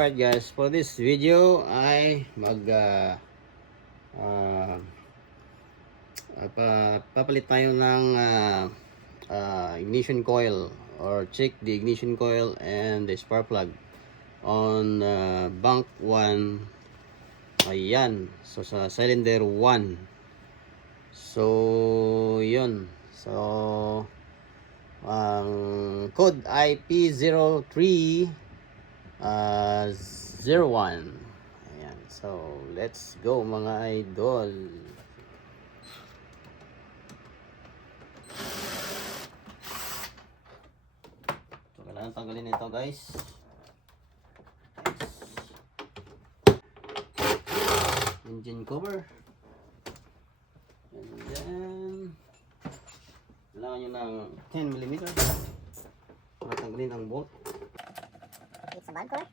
Alright guys, for this video ay papalit tayo ng ignition coil or check the ignition coil and the spark plug on bank 1. Ayan, so sa cylinder 1. So yun, so ang code ay P03 01. Ayan, so let's go mga idol. So kailangan tanggalin ito guys. Engine cover, and then kailangan nyo ng 10mm para tanggalin ang bolt. It's a bag core.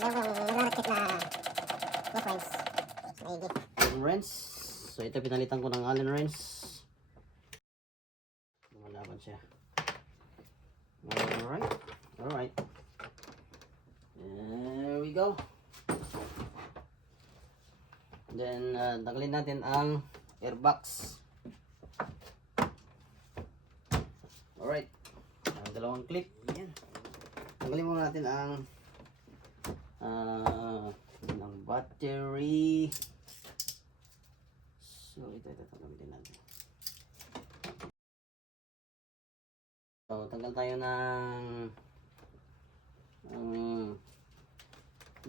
Meron naglarakit na reference sa ID. Allen wrench. So ito pinalitan ko ng Allen wrench. Lumalaban siya. Alright. There we go. Then tanggalin natin ang airbox. Alright. Ang dalawang clip. Yan. Tanggalin muna natin ang battery. So ito tanggalin natin. So tanggal tayo ng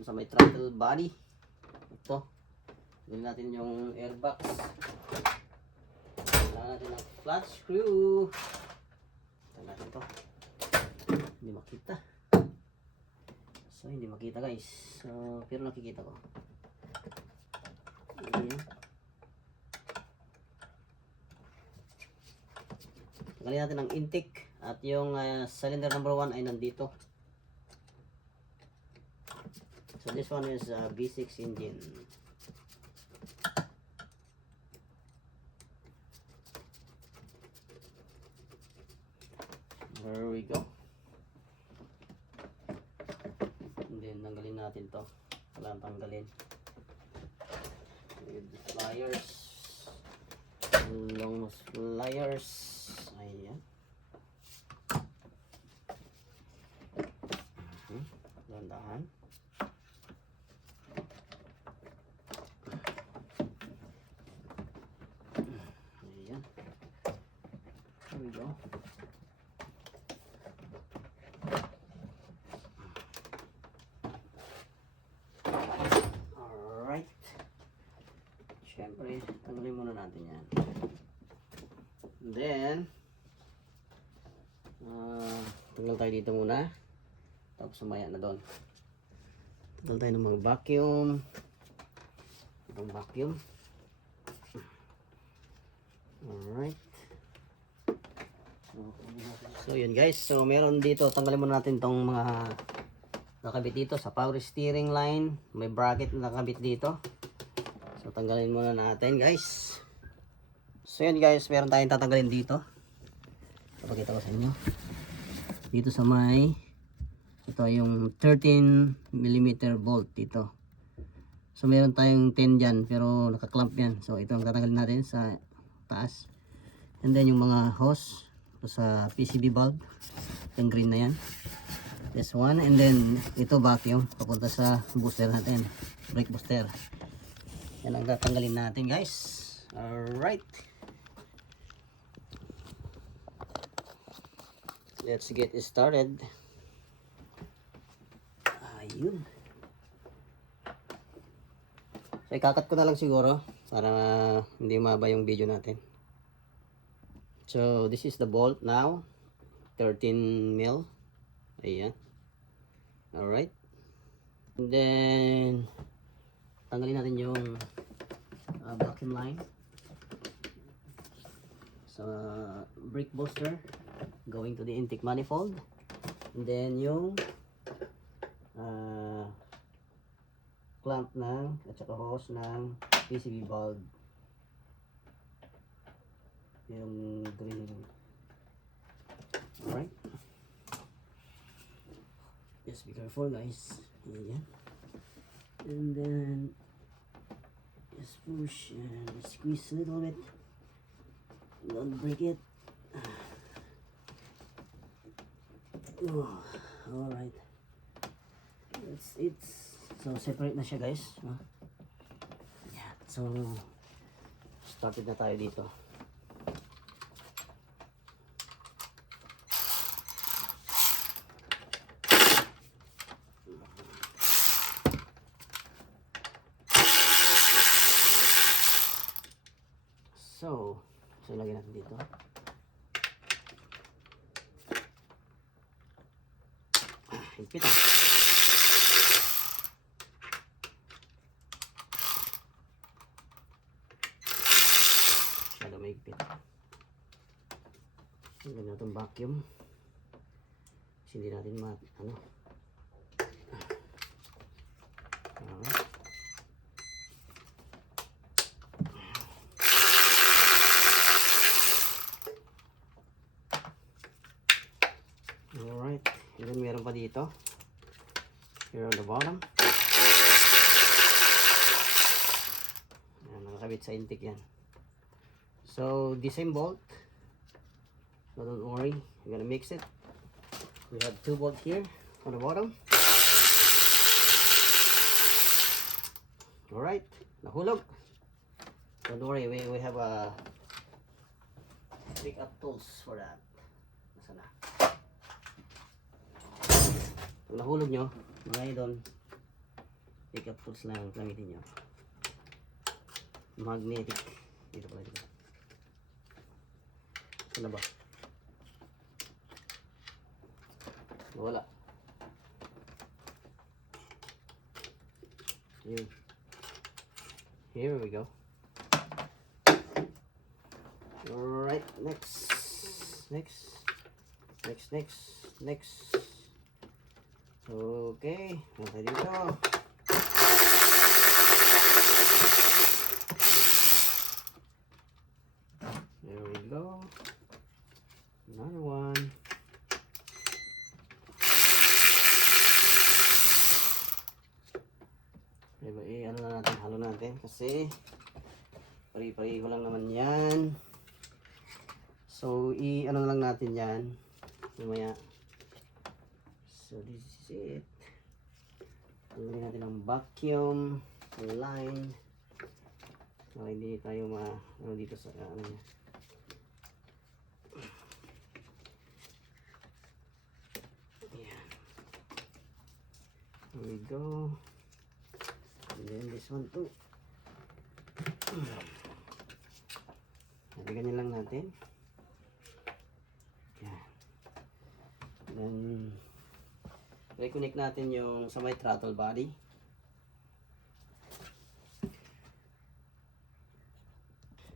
sa may throttle body. Ito. Tanggalin natin yung airbox. Kailangan natin ng flat screw. Tanggalin natin ito. Hindi makita. So hindi makita guys. So pero nakikita ko. Ayan. Tanggalin natin ang intake at yung cylinder number 1 ay nandito. So this one is V6 engine. There we go. And then tanggalin natin to. Kailangan tanggalin with pliers, long pliers. Ayan. Dahan-dahan. Ayan. There we go. Alright. Siyempre, tanggalin muna natin yan. And then, tanggal tayo dito muna. Tapos sumaya na doon. Tanggal tayo ng mga vacuum. Itong vacuum. Alright. So yun guys. So meron dito. Tanggalin muna natin tong mga nakabit dito sa power steering line. May bracket na nakabit dito. So tanggalin muna natin guys. So yun guys. Meron tayong tatanggalin dito. Papakita ko sa inyo. Dito sa may ito yung 13mm bolt dito. So meron tayong 10 dyan pero nakaklamp yan. So ito ang tatanggalin natin sa taas. And then yung mga hose sa PCB bulb, yung green na yan, this one. And then ito vacuum papunta sa booster natin, brake booster. Yan ang tatanggalin natin guys. Alright, let's get started. Ayun. So ikakat ko na lang siguro para hindi maba yung video natin. So this is the bolt now, 13mm. Ayan. Alright. And then tanggalin natin yung vacuum line sa brake booster going to the intake manifold. And then yung clamp ng at saka hose ng PCB bulb, yung green. Alright. Just be careful guys. Ayan. And then just push and squeeze a little bit. Don't break it. Oh, alright. It's so separate na siya guys. Yeah. So started na tayo dito. So lagyan natin dito. Higpit ah. Masyado may higpit. Lagyan natin vacuum. Kasi hindi natin ano. Alright. Alright, and then meron pa dito here on the bottom. Ayan, nakakabit sa intake yan. So the same bolt, so don't worry, I'm gonna mix it. We have 2 bolts here on the bottom. Alright, nahulog. Don't worry, we have a pick up tools for that. Nasaan na? Kung nahulog nyo, mga idol, pick up tools lang gamitin nyo. Magnetic. Dito pala dito. Ano ba? Wala. Yun. Here we go. Alright, next. Okay, nasa dito. There we go. Another one. Ano na natin, halo natin kasi pari-pariho lang naman yan. So, ano lang natin yan. Mamaya. So, this is it. Tanggalin natin ang vacuum line. So, hindi tayo ano dito sa ano niya. Ayan. There we go. And then this one too. Ganyan lang natin. Ayan. Then reconnect natin yung sa may throttle body.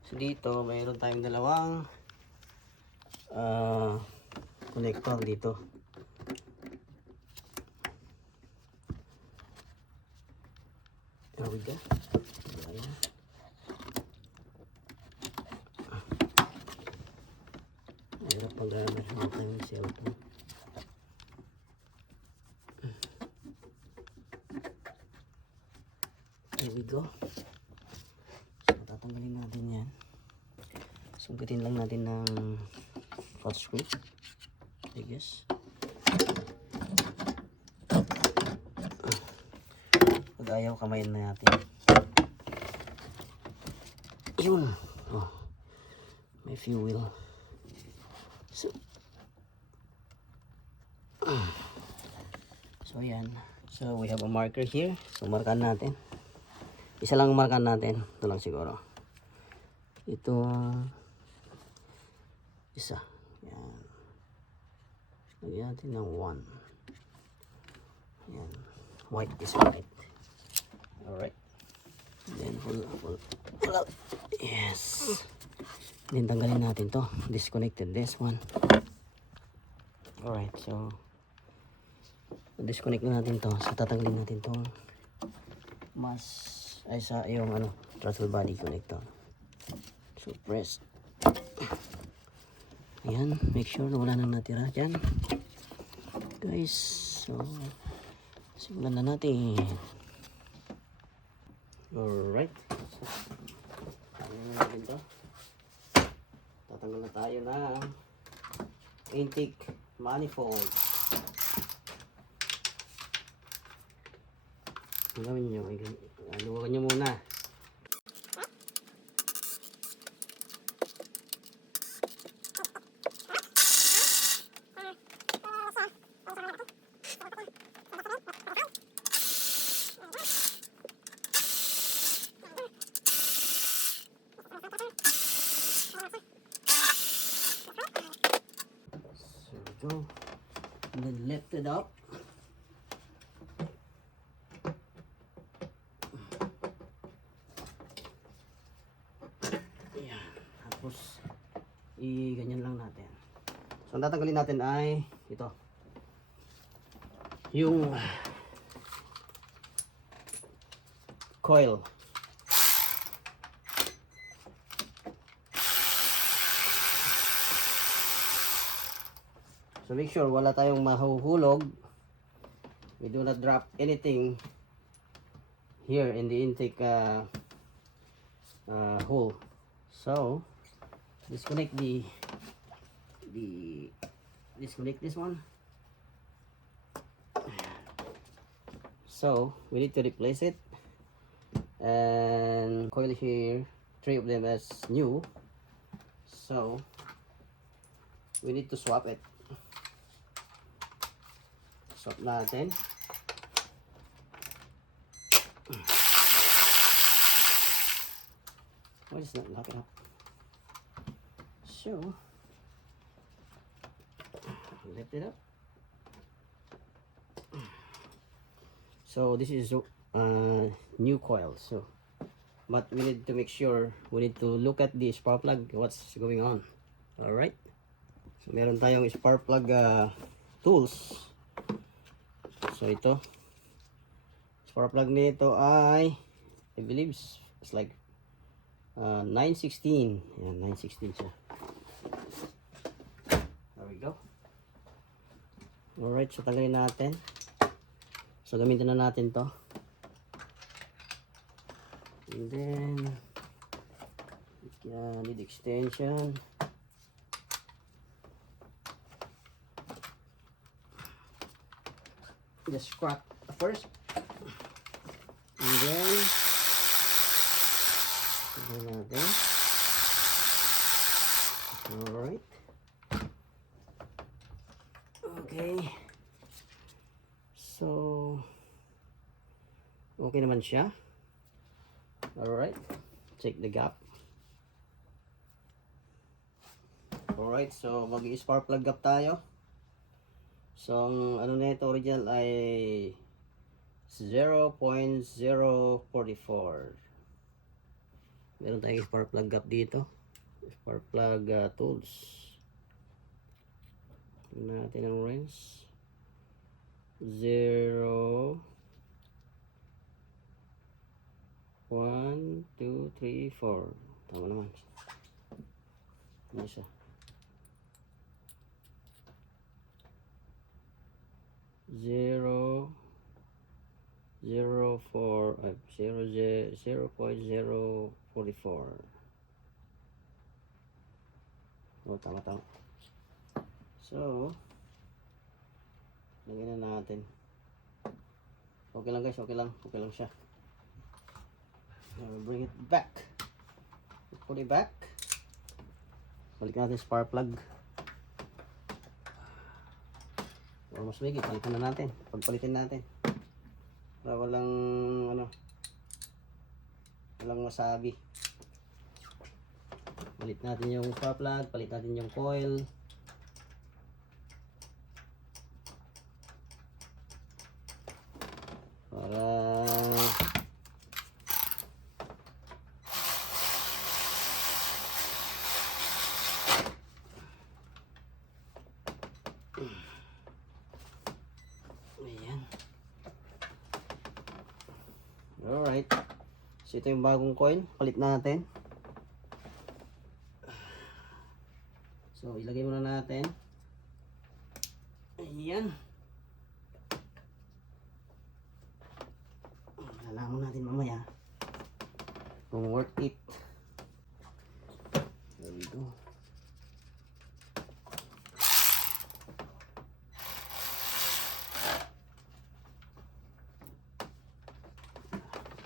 So dito mayroon tayong dalawang connector dito. There we go. Ayan. Hirap pag-gamit ng tayong cellphone. There we go. So, tatanggalin natin yan. Sungkitin lang natin ng hot screw. I guess. Pag ayaw, kamayin na natin. Yun. Oh. May fuel. So yan. So we have a marker here. So markan natin. Isa lang markan natin. Ito lang siguro. Ito isa. Yan. Lagyan natin ng 1. Yan. White is white. Alright. Then pull out. Yes. Then tanggalin natin to. Disconnected this one. Alright. So disconnect na natin to. So tatanggalin natin to ay sa yung throttle body connector. So press. Ayan, make sure na wala nang natira dyan guys. So, simulan na natin. Alright. So, ano natin to? Tatanggal na tayo ng intake manifold. Ang gawin nyo, luwagan nyo muna. So, and then lift it up. Ayan. Tapos, i-ganyan lang natin. So, ang tatanggalin natin ay ito. Yung coil. So make sure wala tayong mahuhulog. We do not drop anything here in the intake hole. So disconnect disconnect this one. So we need to replace it, and coil here, 3 of them as new. So we need to swap it. Swap natin. Why is not locking up? So lift it up. So this is new coil. So but we need to make sure, we need to look at the spark plug, what's going on. All right. So meron tayong spark plug tools. So ito, spark plug nito ay, I believe it's like 916. Yan, 916 siya. There we go. Alright, so tanggalin natin. So gamitin na natin to. And then need extension. Just crack first, and then natin. Alright. Okay. So okay naman siya. Alright. Check the gap. Alright, so mag-spark plug gap tayo. So, ang ano na ito original ay 0.044. Meron tayong spark plug gap dito. Spark plug tools. Tingnan natin ang wrench. 0, 1, 2, 3, 4. Tama naman. Ano siya? 0.044. Oh, tama. So lagyan na natin. Okay lang guys, okay lang siya. Now bring it back. Put it back. Balik natin spark plug. O mas bigay, palitan na natin. Pagpalitin natin. Para walang masabi. Palit natin yung spark plug, palit natin yung coil. Para ayan. Alright. So ito yung bagong coil. Palit natin. So ilagay muna natin. Ayan. Malalaman natin mamaya kung worth it. There we go.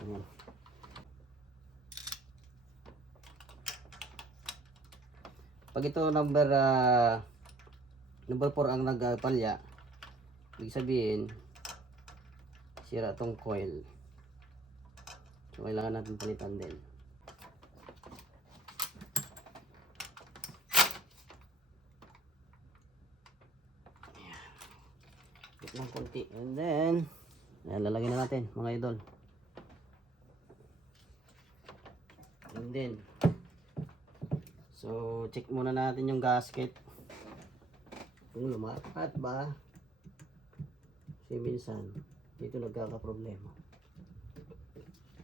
Ayan. Pag ito number 4 ang nagpalya, ibig sabihin sira tong coil. So kailangan natin palitan din. Bit lang konti. And then ayan, lalagyan na natin mga idol. And then so check muna natin yung gasket kung lumapat ba. Kasi minsan dito nagkakaproblema.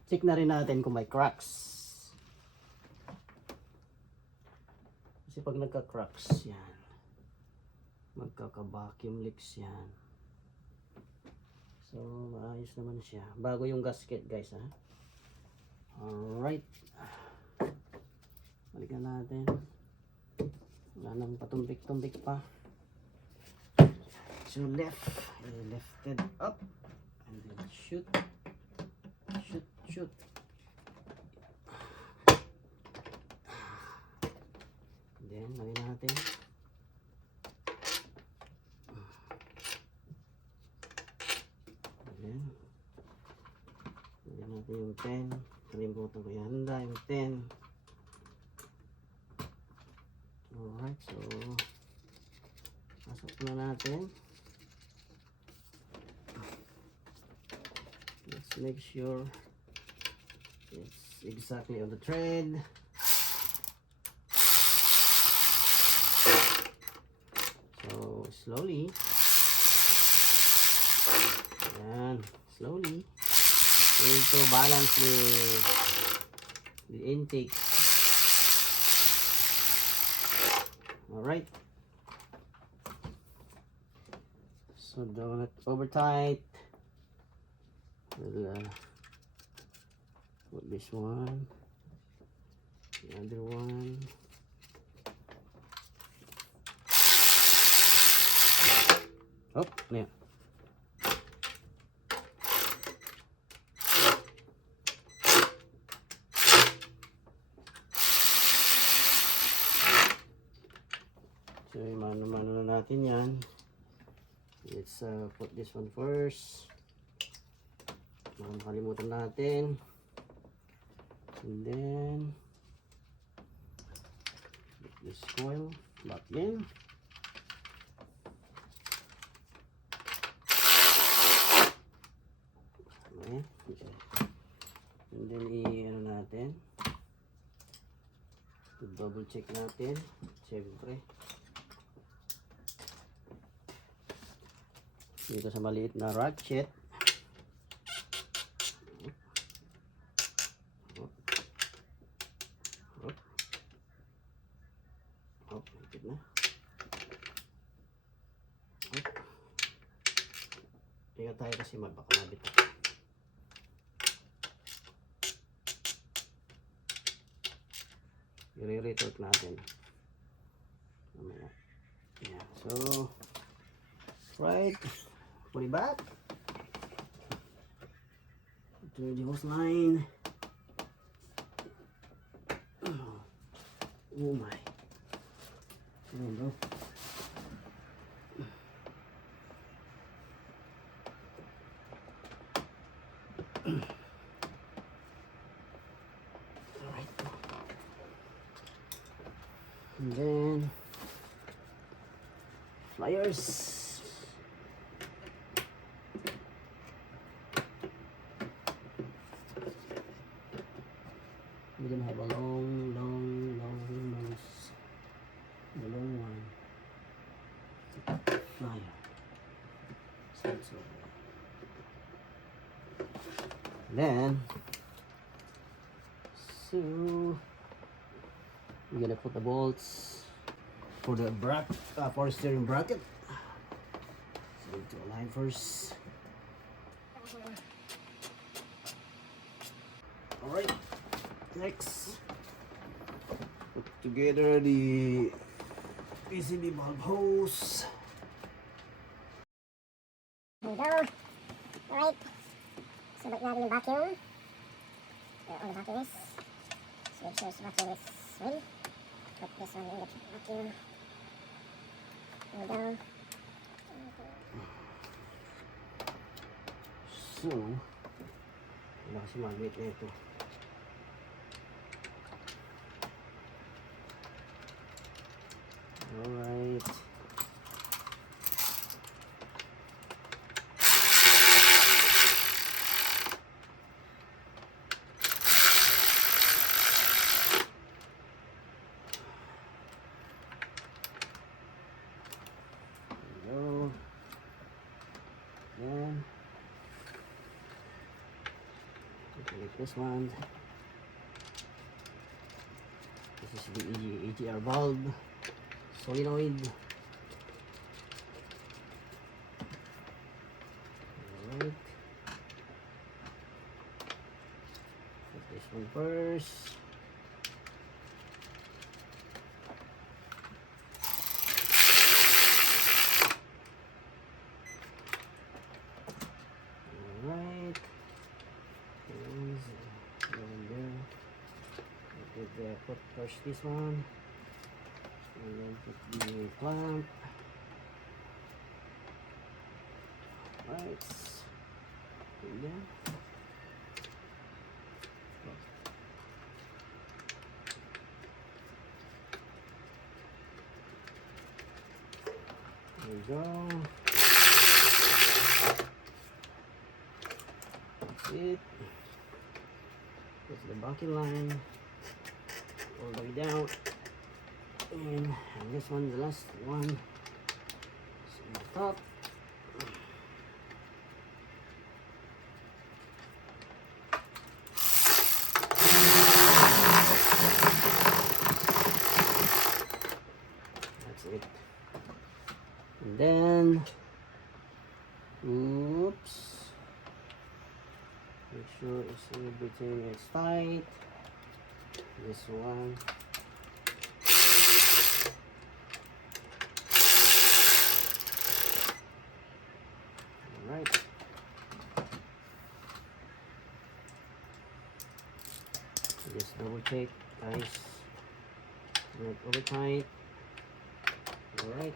Check na rin natin kung may cracks. Kasi pag nagka-cracks yan, magkaka-vacuum leaks yan. So maayos naman siya. Bago yung gasket guys ha. Alright. Balikan natin. Wala nang patumbik-tumbik pa. So left. Lifted up. And then shoot. Shoot. Then lagyan natin. Then lagyan natin yung 10. Kalimutan ko ihanda yung 10. Alright, so pasok na natin. Let's make sure it's exactly on the thread. So slowly. Ayan, slowly. We need to balance the intake. Alright. So don't over tight. We'll put this one, the other one. Oh, yeah. So, mano-mano na natin yan. Let's put this one first. Makalimutan natin. And then this coil back in. Okay. And then i-ano natin. Double check natin. Siyempre. Dito sa maliit na ratchet. Higpit na. Ingat tayo kasi baka mabit. I-retort natin. Yeah. So, right. Put it back. To the hose line. Oh my. Ayan bro. Alright. And then pliers. We don't have a long nose. The long one. Plier. So then, so we're gonna put the bolts for the for the steering bracket. So we need to align first. Alright, next, Put together the PCB bulb hose. There we go. Alright. Subak natin yung vacuum. Where all the vacuum is. So make sure the vacuum is ready. Put this one in the vacuum. There we go. so, wala kasi magnet na ito. Alright. Go. Then, like this one. This is the AGR bulb, solenoid. Alright. Put this one first. Alright. Put first this one, and then put the clamp. Right. And then there we go. That's it. That's the bucket line all the way down, and this one, the last one, is on the top. That's it. And then, oops, make sure everything is tight. This one. Alright. Just double check, guys. Not over tight. Alright.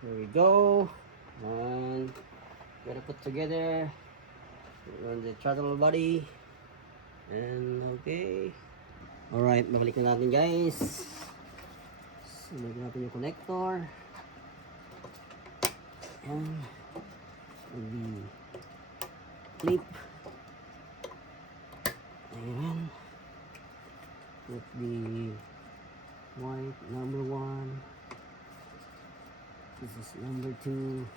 There we go. And gotta put together on the throttle body. And okay. Alright, babalik na natin, guys. Sunod natin yung connector. And the clip. Ayan. Put the white number 1. This is number 2.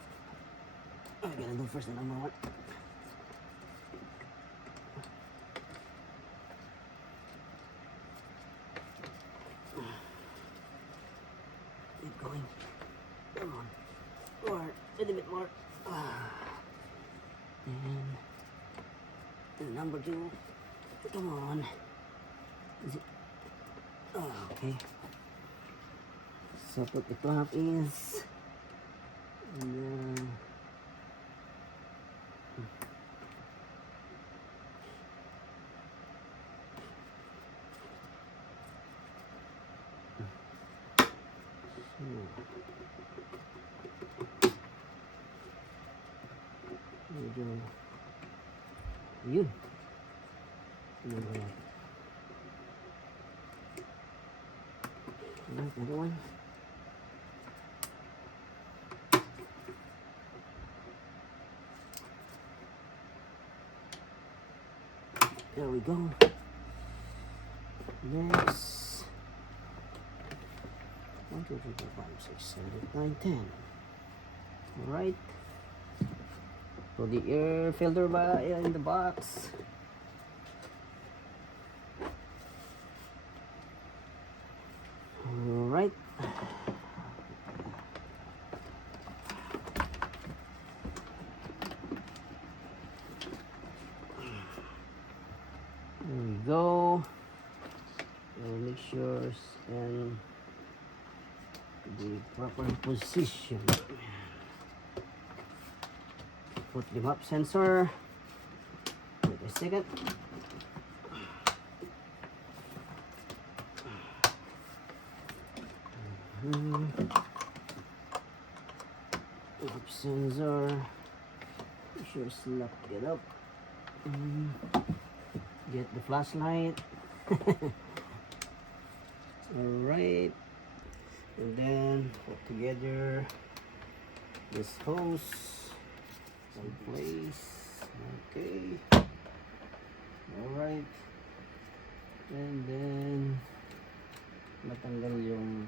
I'm gonna do first the number 1. Keep going. Come on. More. A little bit more. And number 2. Come on. Is it? Okay. So what the clamp is. And medyo yun. Another one. There we go. Next, 1, 2, 3, 4, 5, 6, 7, 8, 9, 10. Alright. So the air filter ba in the box. Alright. There we go. Make sure and the proper position. Put the map sensor. Wait a second. Map sensor. Make sure slap it up. Get the flashlight. Alright. And then put together this hose. Some place. Okay. Alright. And then matanggal yung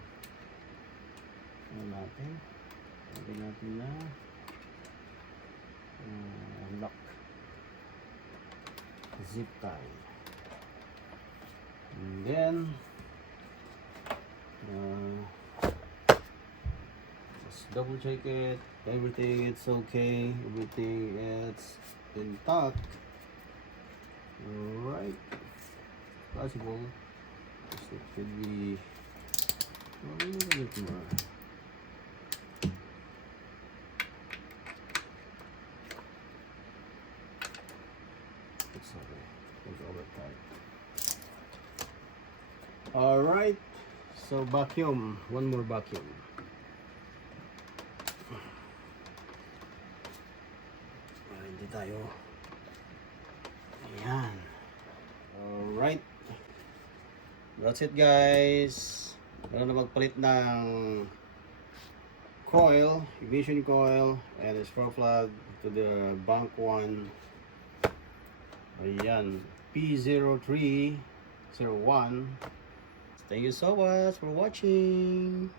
ano natin. Sabi natin na lock. Zip tie. And then just double check it. Everything it's okay. Everything is intact. Alright. Possible. Just it should be a little bit more. It's okay. It's over tight. Alright. So vacuum. One more vacuum. Hindi tayo. Ayan. Alright. That's it guys. Meron na magpalit ng coil, ignition coil, and a spark plug to the bank 1. Ayan. P0301. Thank you so much for watching.